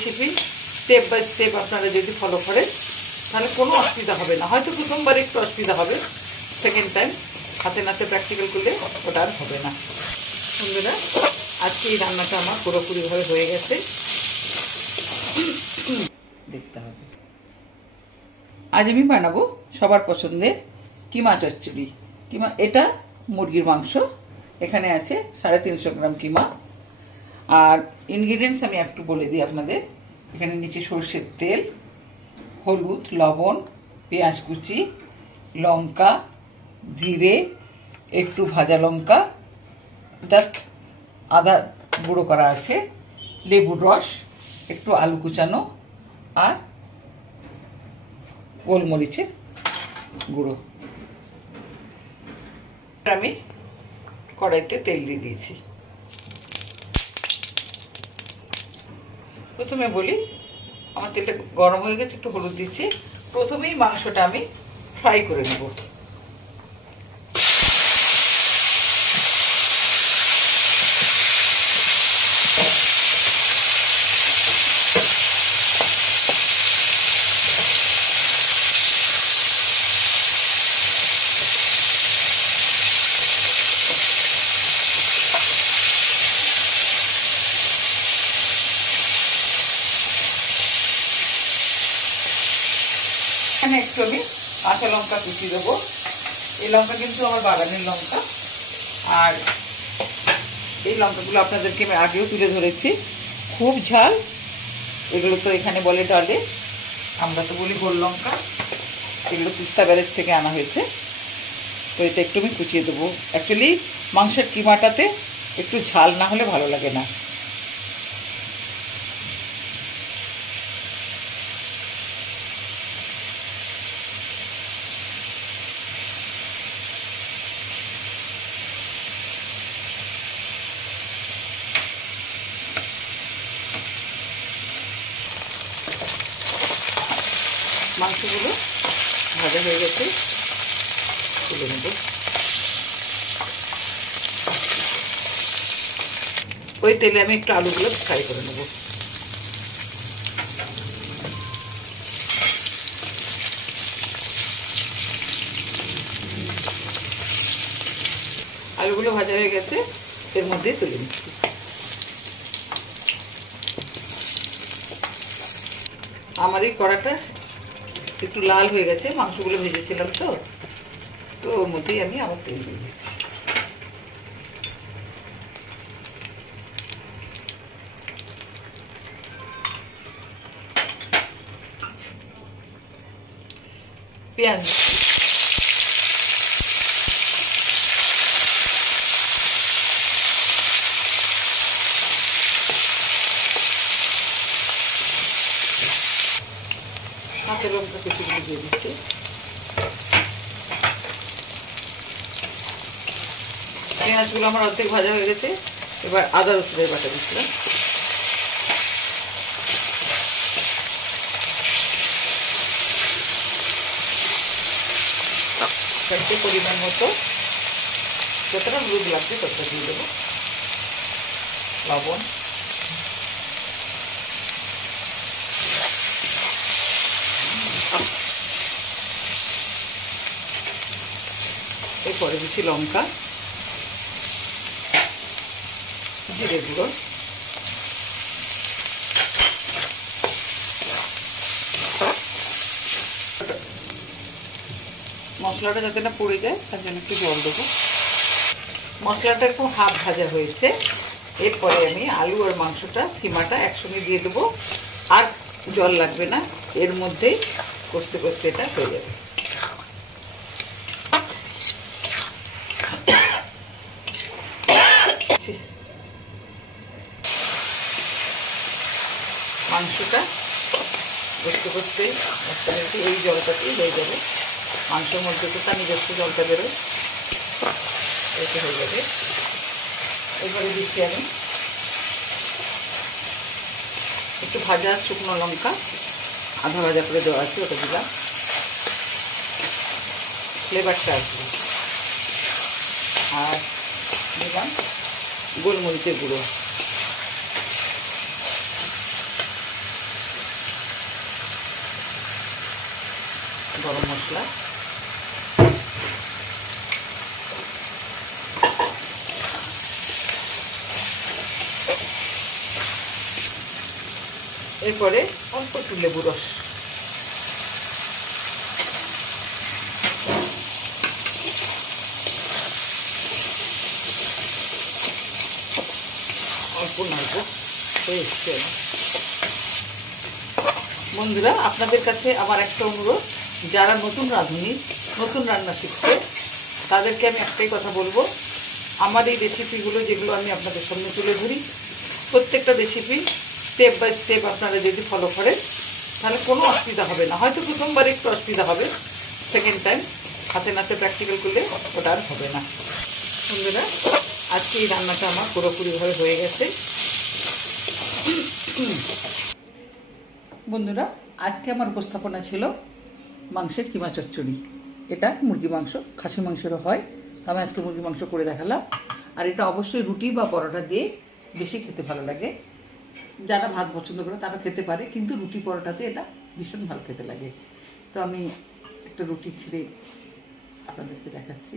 Recipe step by step আপনারা যদি follow করেন তাহলে কোনো অসুবিধা হবে না। হয়তো প্রথমবার একটু অসুবিধা হবে, সেকেন্ড টাইম হাতে নাতে প্র্যাকটিক্যাল করলে ওটা আর হবে না। বন্ধুরা, আজকে এই রান্নাটা আমার পুরোপুরিভাবে হয়ে গেছে, দেখতে হবে। আজ আমি বানাবো সবার পছন্দের কিমা চচ্চড়ি। কিমা, এটা মুরগির মাংস, এখানে আছে 350 গ্রাম কিমা। আর ইনগ্রিডিয়েন্টস আমি একটু বলে দিই আপনাদের। এখানে নিচে সরষের তেল, হলুদ, লবণ, পেঁয়াজ কুচি, লঙ্কা, জিরে, একটু ভাজা লঙ্কা, জাস্ট আদা গুঁড়ো করা আছে, লেবুর রস, একটু আলু কুচানো, আর গোলমরিচের গুঁড়ো। আমি কড়াইতে তেল দিয়ে দিয়েছি। প্রথমে বলি, আমার তেলটা গরম হয়ে গেছে, একটু হলুদ দিচ্ছি। প্রথমেই মাংসটা আমি ফ্রাই করে নেব। এখানে একটু আমি কাঁচা লঙ্কা কুচি দেবো। এই লঙ্কা কিন্তু আমার বাগানের লঙ্কা, আর এই লঙ্কাগুলো আপনাদেরকে আমি আগেও তুলে ধরেছি। খুব ঝাল, এগুলো তো এখানে বলে ডালে, আমরা তো বলি গোল লঙ্কা। এগুলো তিস্তা ব্যারেজ থেকে আনা হয়েছে, তো এটা একটু আমি কুচিয়ে দেবো। অ্যাকচুয়ালি মাংসের কিমাটাতে একটু ঝাল না হলে ভালো লাগে না। মাংসগুলো ভাজা হয়ে গেছে, তুলে নেব। ওই তেলে আমি একটু আলুগুলো ফ্রাই করে নেব। আলুগুলো ভাজা হয়ে গেছে, এর মধ্যেই তুলে নিচ্ছি। আমার এই কড়াটা একটু লাল হয়ে গেছে, মাংসগুলো ভেজেছিলাম তো, ওর মধ্যেই আমি আবার তেল দিয়ে দিচ্ছি। পেঁয়াজ, কাঁচা লঙ্কা কুচিগুলো দিয়ে দিচ্ছি। পেঁয়াজগুলো আমার অর্ধেক ভাজা হয়ে গেছে, এবার আদা রসুনের বাটা দিচ্ছিলাম। পরিমাণ মতো যতটা হলুদ লাগবে ততটা দিয়ে দেবো, লবণ, এরপরে দিচ্ছি লঙ্কা, জিরে গুঁড়ো, মশলাটা যাতে না পুড়ে যায় তার জন্য একটু জল দেবো। মশলাটা একটু হাফ ভাজা হয়েছে, এরপরে আমি আলু আর মাংসটা, কিমাটা একসঙ্গে দিয়ে দেবো। আর জল লাগবে না, এর মধ্যেই কষতে কষতে এটা হয়ে যাবে। মাংসটা কষতে কষতে এই জলটাতেই হয়ে যাবে। মাংসের মধ্যে তো তার নিজস্ব জলটা বেরোয়, এতে হয়ে যাবে। এবারে দিচ্ছি আমি একটু ভাজা শুকনো লঙ্কা, আধা ভাজা করে দেওয়া আছে, ওটা দিলাম, ফ্লেভারটা আসবে। আর দিলাম গোলমরিচের গুঁড়ো। গরম মশলা, এরপরে অল্প একটু লেবু রস, অল্প নাড়ব হয়ে এসছে। বন্ধুরা, আপনাদের কাছে আমার একটা অনুরোধ, যারা নতুন রাঁধুনি, নতুন রান্না শিখছে, তাদেরকে আমি একটাই কথা বলবো, আমার এই রেসিপিগুলো যেগুলো আমি আপনাদের সামনে তুলে ধরি, প্রত্যেকটা রেসিপি স্টেপ বাই স্টেপ আপনারা যদি ফলো করেন তাহলে কোনো অসুবিধা হবে না। হয়তো প্রথমবার একটু অসুবিধা হবে, সেকেন্ড টাইম হাতে নাতে প্র্যাকটিক্যাল করলে ওটা আর হবে না। বন্ধুরা, আজকে এই রান্নাটা আমার পুরোপুরিভাবে হয়ে গেছে। বন্ধুরা, আজকে আমার উপস্থাপনা ছিল মাংসের কিমা চচ্চড়ি। এটা মুরগি মাংস, খাসি মাংসেরও হয়, আমি আজকে মুরগি মাংস করে দেখালাম। আর এটা অবশ্যই রুটি বা পরোটা দিয়ে বেশি খেতে ভালো লাগে। যারা ভাত পছন্দ করে তারা খেতে পারে, কিন্তু রুটি পরোটাতে এটা ভীষণ ভালো খেতে লাগে। তো আমি একটা রুটি ছিঁড়ে আপনাদেরকে দেখাচ্ছি।